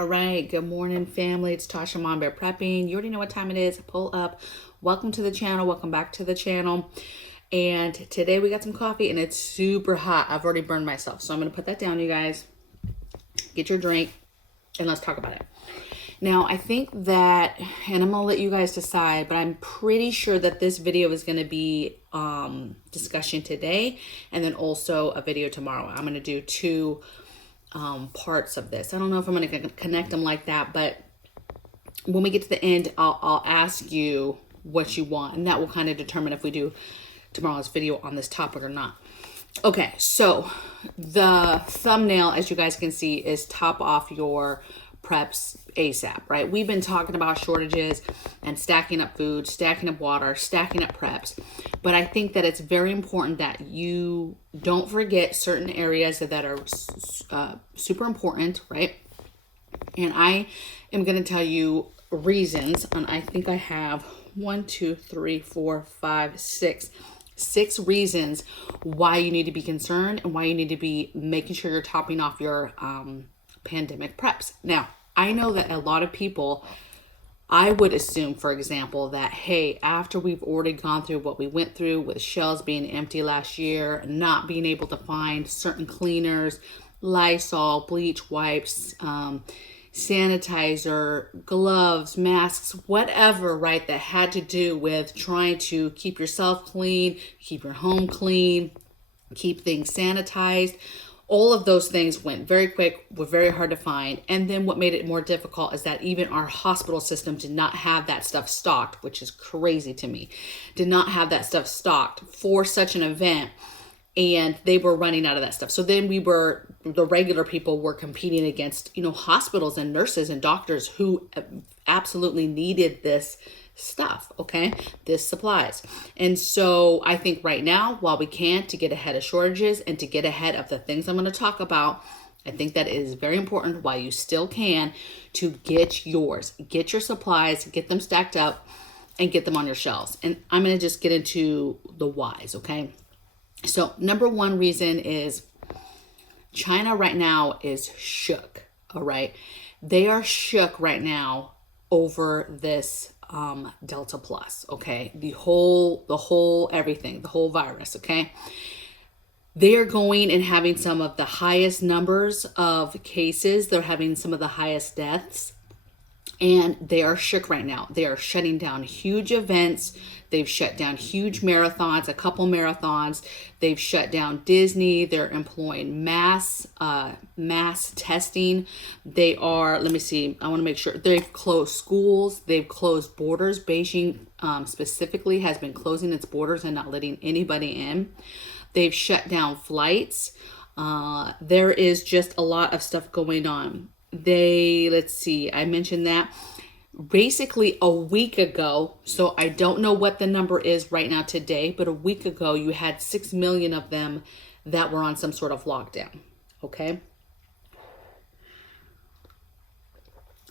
All right, good morning, family. It's Tasha, Mom Bear Prepping. You already know what time it is. Pull up. Welcome to the channel. Welcome back to the channel. And today we got some coffee and it's super hot. I've already burned myself. So I'm going to put that down, you guys. Get your drink and let's talk about it. Now, I think that, and I'm going to let you guys decide, but I'm pretty sure that this video is going to be discussion today and then also a video tomorrow. I'm going to do two parts of this. I don't know if I'm going to connect them like that, but when we get to the end, I'll ask you what you want, and that will kind of determine if we do tomorrow's video on this topic or not. Okay, so the thumbnail, as you guys can see, is top off your preps ASAP, right? We've been talking about shortages and stacking up food, stacking up water, stacking up preps. But I think that it's very important that you don't forget certain areas that are super important, right? And I am going to tell you reasons, and I think I have 6 reasons why you need to be concerned and why you need to be making sure you're topping off your pandemic preps. Now, I know that a lot of people, I would assume, for example, that, hey, after we've already gone through what we went through with shelves being empty last year, not being able to find certain cleaners, Lysol, bleach wipes, sanitizer, gloves, masks, whatever, right, that had to do with trying to keep yourself clean, keep your home clean, keep things sanitized. All of those things went very quick, were very hard to find. And then what made it more difficult is that even our hospital system did not have that stuff stocked, which is crazy to me, did not have that stuff stocked for such an event. And they were running out of that stuff. So then the regular people were competing against, hospitals and nurses and doctors who absolutely needed this stuff, okay, this supplies. And so I think right now, while we can, to get ahead of shortages and to get ahead of the things I'm going to talk about, I think that it is very important, while you still can, to get your supplies, get them stacked up and get them on your shelves. And I'm going to just get into the whys, okay? So number one reason is China right now is shook, all right? They are shook right now over this Delta Plus, okay? The whole everything, the whole virus, okay? They are going and having some of the highest numbers of cases. They're having some of the highest deaths. And they are shook right now. They are shutting down huge events. They've shut down huge marathons, a couple marathons. They've shut down Disney. They're employing mass testing. They are, let me see, I want to make sure. They've closed schools. They've closed borders. Beijing specifically has been closing its borders and not letting anybody in. They've shut down flights. There is just a lot of stuff going on. Let's see, I mentioned that basically a week ago, so I don't know what the number is right now today, but a week ago you had 6 million of them that were on some sort of lockdown, okay?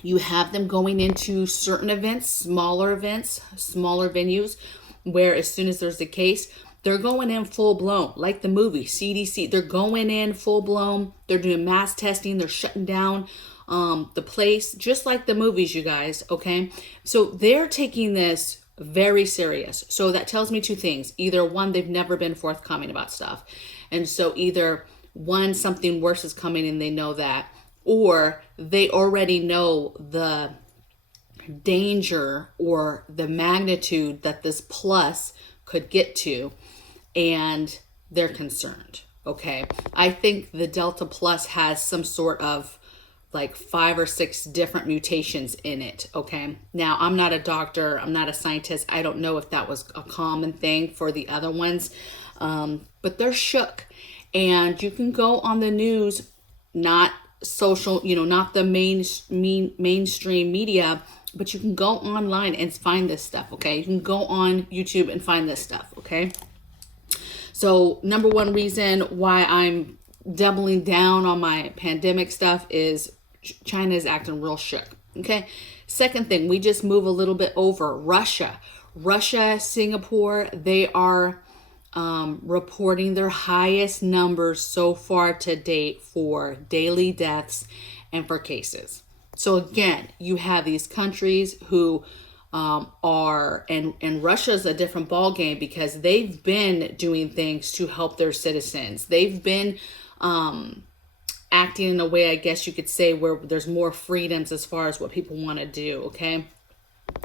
You have them going into certain events, smaller venues, where as soon as there's a case, they're going in full blown, like the movie CDC. They're going in full blown. They're doing mass testing. They're shutting down the place, just like the movies, you guys, okay? So they're taking this very serious. So that tells me two things. Either one, they've never been forthcoming about stuff. And so either one, something worse is coming and they know that, or they already know the danger or the magnitude that this plus could get to, and they're concerned, okay? I think the Delta Plus has some sort of like 5 or 6 different mutations in it, okay? Now, I'm not a doctor, I'm not a scientist, I don't know if that was a common thing for the other ones, but they're shook. And you can go on the news, not social, not the mainstream media, but you can go online and find this stuff, okay? You can go on YouTube and find this stuff, okay? So number one reason why I'm doubling down on my pandemic stuff is China is acting real shook, okay? Second thing, we just move a little bit over Russia, Singapore, they are reporting their highest numbers so far to date for daily deaths and for cases. So again, you have these countries who and Russia's a different ball game because they've been doing things to help their citizens. They've been acting in a way, I guess you could say, where there's more freedoms as far as what people want to do, okay?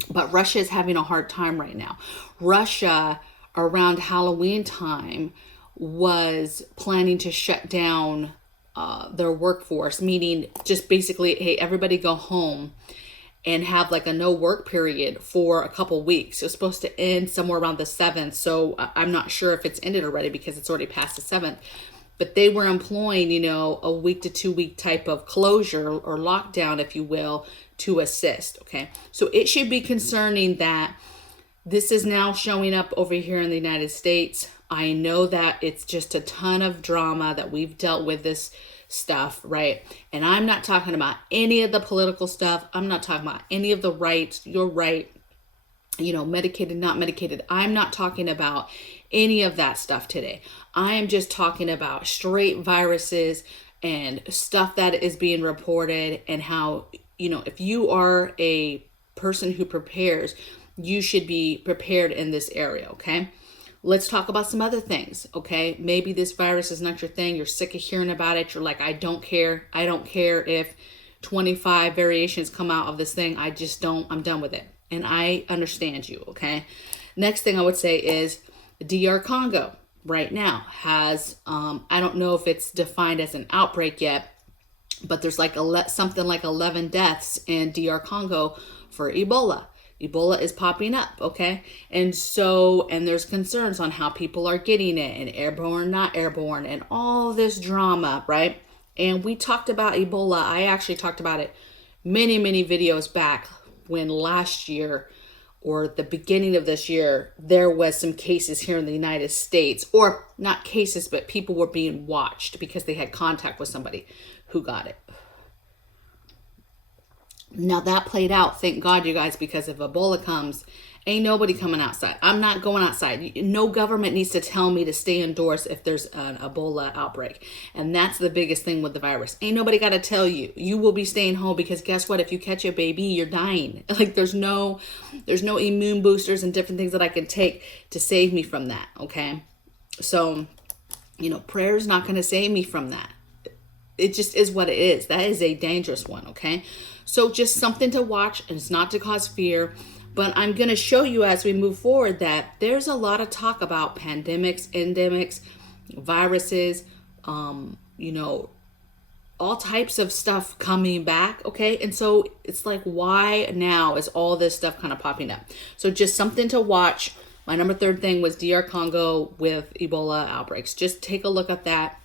But Russia is having a hard time right now. Russia, around Halloween time, was planning to shut down their workforce, meaning just basically, hey, everybody go home, and have like a no work period for a couple weeks. It was supposed to end somewhere around the 7th. So I'm not sure if it's ended already because it's already past the 7th. But they were employing, a week to 2 week type of closure or lockdown, if you will, to assist. Okay. So it should be concerning that this is now showing up over here in the United States. I know that it's just a ton of drama that we've dealt with this stuff, right? And I'm not talking about any of the political stuff. I'm not talking about any of the rights, your right, medicated, not medicated. I'm not talking about any of that stuff today. I am just talking about straight viruses and stuff that is being reported, and how, if you are a person who prepares, you should be prepared in this area, okay? Let's talk about some other things, okay? Maybe this virus is not your thing. You're sick of hearing about it. You're like, I don't care. I don't care if 25 variations come out of this thing. I just don't. I'm done with it. And I understand you, okay? Next thing I would say is DR Congo right now has, I don't know if it's defined as an outbreak yet, but there's like something like 11 deaths in DR Congo for Ebola. Ebola is popping up, okay? And there's concerns on how people are getting it, and airborne, not airborne, and all this drama, right? And we talked about Ebola. I actually talked about it many, many videos back when last year or the beginning of this year, there was some cases here in the United States, or not cases, but people were being watched because they had contact with somebody who got it. Now that played out, thank God, you guys, because if Ebola comes, ain't nobody coming outside. I'm not going outside. No government needs to tell me to stay indoors if there's an Ebola outbreak. And that's the biggest thing with the virus. Ain't nobody got to tell you. You will be staying home because guess what? If you catch a baby, you're dying. Like there's no immune boosters and different things that I can take to save me from that, okay? So, prayer is not going to save me from that. It just is what it is. That is a dangerous one, okay? So just something to watch, and it's not to cause fear, but I'm going to show you as we move forward that there's a lot of talk about pandemics, endemics, viruses, all types of stuff coming back, okay? And so it's like, why now is all this stuff kind of popping up? So just something to watch. My number 3rd thing was DR Congo with Ebola outbreaks. Just take a look at that.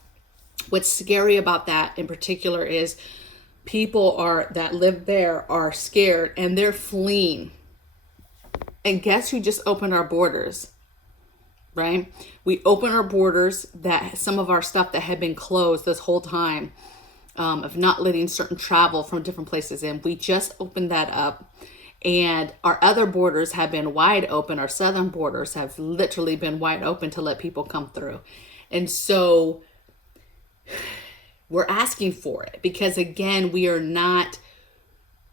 What's scary about that in particular is people that live there are scared and they're fleeing. And guess who just opened our borders, right? We opened our borders, that some of our stuff that had been closed this whole time, of not letting certain travel from different places in. We just opened that up, and our other borders have been wide open. Our southern borders have literally been wide open to let people come through. And so we're asking for it because, again, we are not,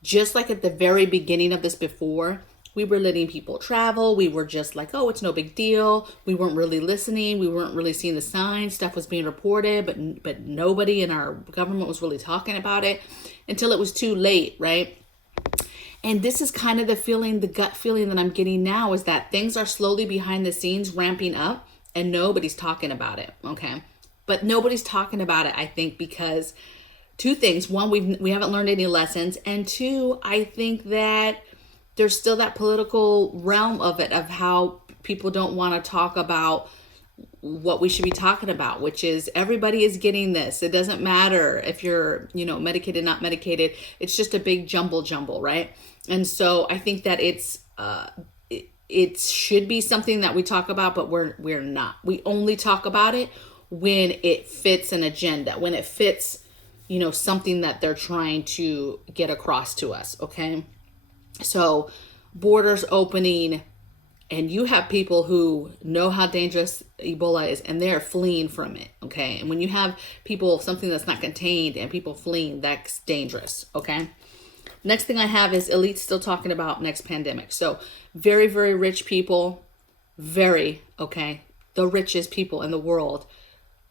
just like at the very beginning of this before, we were letting people travel. We were just like, oh, it's no big deal. We weren't really listening. We weren't really seeing the signs. Stuff was being reported, but nobody in our government was really talking about it until it was too late, right? And this is kind of the gut feeling that I'm getting now, is that things are slowly behind the scenes ramping up and nobody's talking about it, okay? But nobody's talking about it, I think, because 2 things. 1, we haven't learned any lessons. And 2, I think that there's still that political realm of it, of how people don't want to talk about what we should be talking about, which is everybody is getting this. It doesn't matter if you're, medicated, not medicated. It's just a big jumble, right? And so I think that it should be something that we talk about, but we're not. We only talk about it when it fits an agenda, when it fits, something that they're trying to get across to us, okay? So borders opening, and you have people who know how dangerous Ebola is and they're fleeing from it, okay? And when you have people, something that's not contained, and people fleeing, that's dangerous, okay? Next thing I have is elites still talking about next pandemic. So very, very rich people, okay, the richest people in the world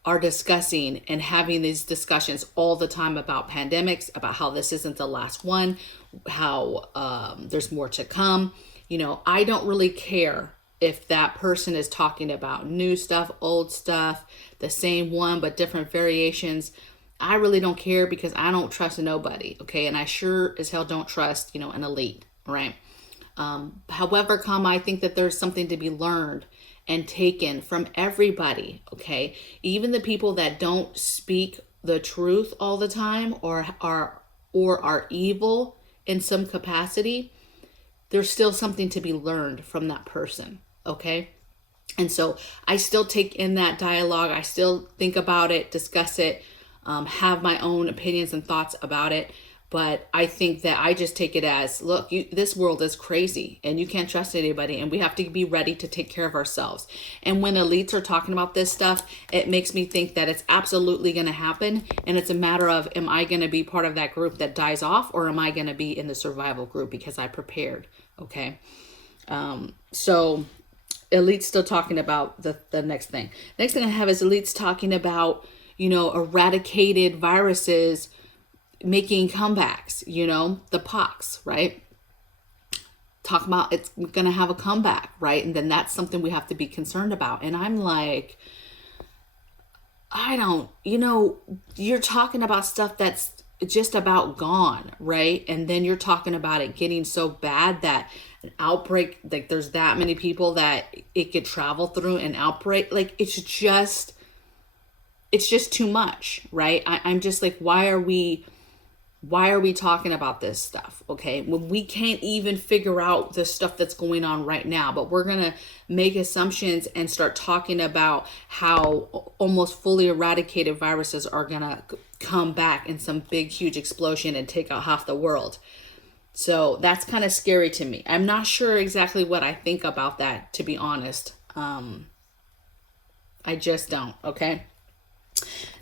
are discussing and having these discussions all the time about pandemics, about how this isn't the last one, how there's more to come. I don't really care if that person is talking about new stuff, old stuff, the same one, but different variations. I really don't care because I don't trust nobody, okay? And I sure as hell don't trust, an elite, right? However, I think that there's something to be learned and taken from everybody, okay? Even the people that don't speak the truth all the time or are evil in some capacity, there's still something to be learned from that person, okay? And so I still take in that dialogue. I still think about it, discuss it, have my own opinions and thoughts about it. But I think that I just take it as, look, this world is crazy and you can't trust anybody, and we have to be ready to take care of ourselves. And when elites are talking about this stuff, it makes me think that it's absolutely going to happen. And it's a matter of, am I going to be part of that group that dies off, or am I going to be in the survival group because I prepared? Okay. So elites still talking about the next thing. Next thing I have is elites talking about, eradicated viruses making comebacks, the pox, right? Talk about it's going to have a comeback, right? And then that's something we have to be concerned about. And I'm like, you're talking about stuff that's just about gone, right? And then you're talking about it getting so bad that an outbreak, like there's that many people that it could travel through an outbreak. Like it's just too much, right? I'm just like, why are we talking about this stuff, okay? When we can't even figure out the stuff that's going on right now, but we're going to make assumptions and start talking about how almost fully eradicated viruses are going to come back in some big, huge explosion and take out half the world. So that's kind of scary to me. I'm not sure exactly what I think about that, to be honest. I just don't, okay?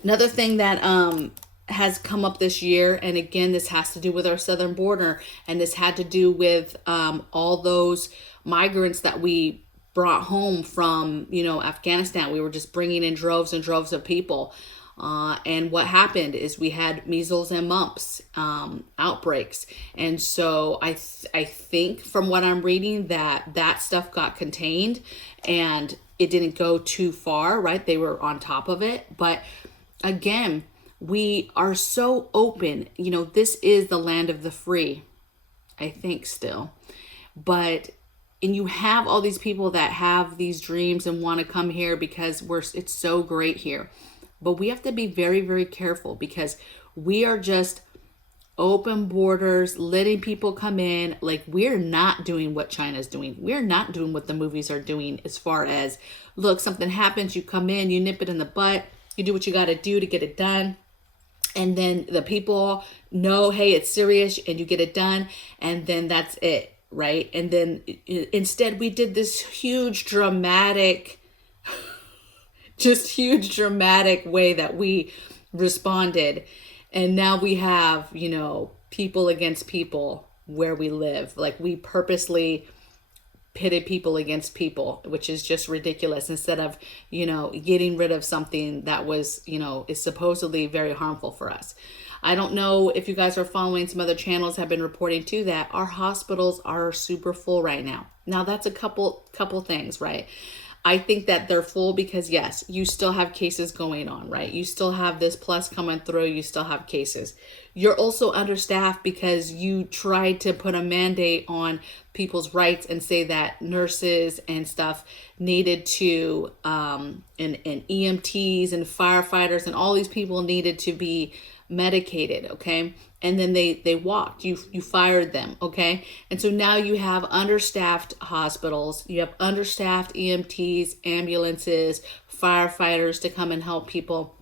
Another thing that has come up this year, and again, this has to do with our southern border, and this had to do with all those migrants that we brought home from, Afghanistan. We were just bringing in droves and droves of people. And what happened is we had measles and mumps outbreaks. And so I think from what I'm reading that stuff got contained and it didn't go too far, right? They were on top of it. But again, we are so open. This is the land of the free, I think still. And you have all these people that have these dreams and want to come here because it's so great here. But we have to be very, very careful because we are just open borders, letting people come in. Like, we're not doing what China's doing. We're not doing what the movies are doing as far as, look, something happens, you come in, you nip it in the butt, you do what you got to do to get it done. And then the people know, hey, it's serious, and you get it done. And then that's it, right? And then instead we did this huge dramatic way that we responded. And now we have, people against people where we live. Like, we purposely pitted people against people, which is just ridiculous, instead of, getting rid of something that was, is supposedly very harmful for us. I don't know if you guys are following, some other channels have been reporting too that our hospitals are super full right now. Now that's a couple things, right? I think that they're full because, yes, you still have cases going on, right? You still have this plus coming through. You still have cases. You're also understaffed because you tried to put a mandate on people's rights and say that nurses and stuff needed to, and EMTs and firefighters and all these people needed to be medicated, okay? And then they walked, you fired them, okay? And so now you have understaffed hospitals, you have understaffed EMTs, ambulances, firefighters to come and help people.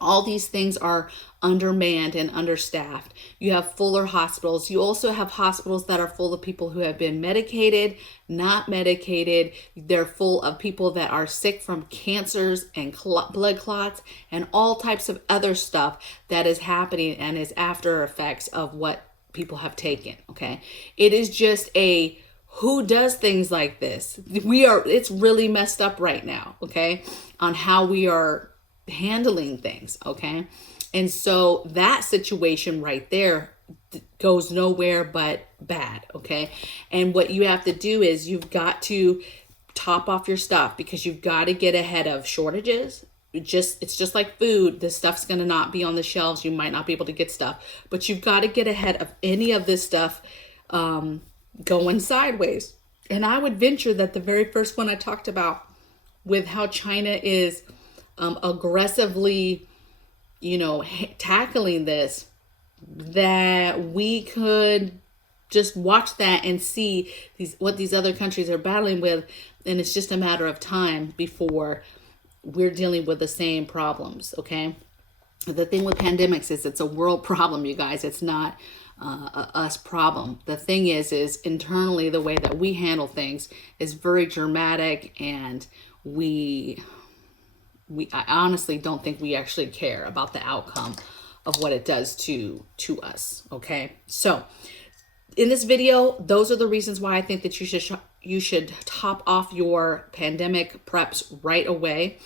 All these things are undermanned and understaffed. You have fuller hospitals. You also have hospitals that are full of people who have been medicated, not medicated. They're full of people that are sick from cancers and blood clots and all types of other stuff that is happening and is after effects of what people have taken. Okay. It is just a, who does things like this? It's really messed up right now. Okay. On how we are handling things. Okay. And so that situation right there goes nowhere but bad. Okay. And what you have to do is you've got to top off your stuff, because you've got to get ahead of shortages. It's just like food. This stuff's going to not be on the shelves. You might not be able to get stuff, but you've got to get ahead of any of this stuff going sideways. And I would venture that the very first one I talked about, with how China is aggressively, tackling this, that we could just watch that and see what these other countries are battling with. And it's just a matter of time before we're dealing with the same problems. Okay. The thing with pandemics is it's a world problem, you guys. It's not a us problem. The thing is internally, the way that we handle things is very dramatic, and I honestly don't think we actually care about the outcome of what it does to us. Okay. So in this video, those are the reasons why I think that you should top off your pandemic preps right away.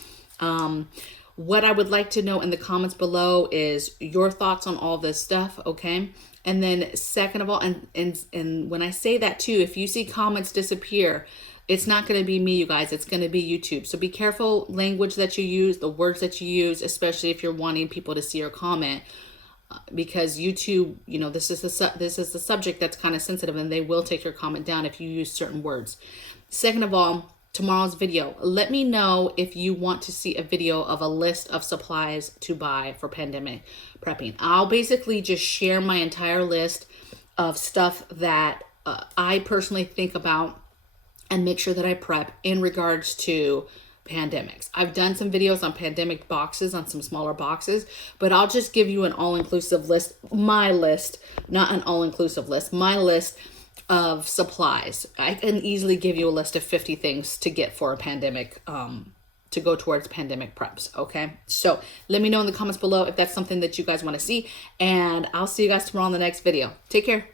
What I would like to know in the comments below is your thoughts on all this stuff. Okay. And then second of all, and when I say that too, if you see comments disappear, it's not going to be me, you guys. It's going to be YouTube. So be careful language that you use, the words that you use, especially if you're wanting people to see your comment, because YouTube, this is the subject that's kind of sensitive, and they will take your comment down if you use certain words. Second of all, tomorrow's video, let me know if you want to see a video of a list of supplies to buy for pandemic prepping. I'll basically just share my entire list of stuff that I personally think about and make sure that I prep in regards to pandemics. I've done some videos on pandemic boxes, on some smaller boxes, but I'll just give you an all-inclusive list, my list, not an all-inclusive list, my list of supplies. I can easily give you a list of 50 things to get for a pandemic, to go towards pandemic preps. Okay. So let me know in the comments below if that's something that you guys want to see, and I'll see you guys tomorrow in the next video. Take care.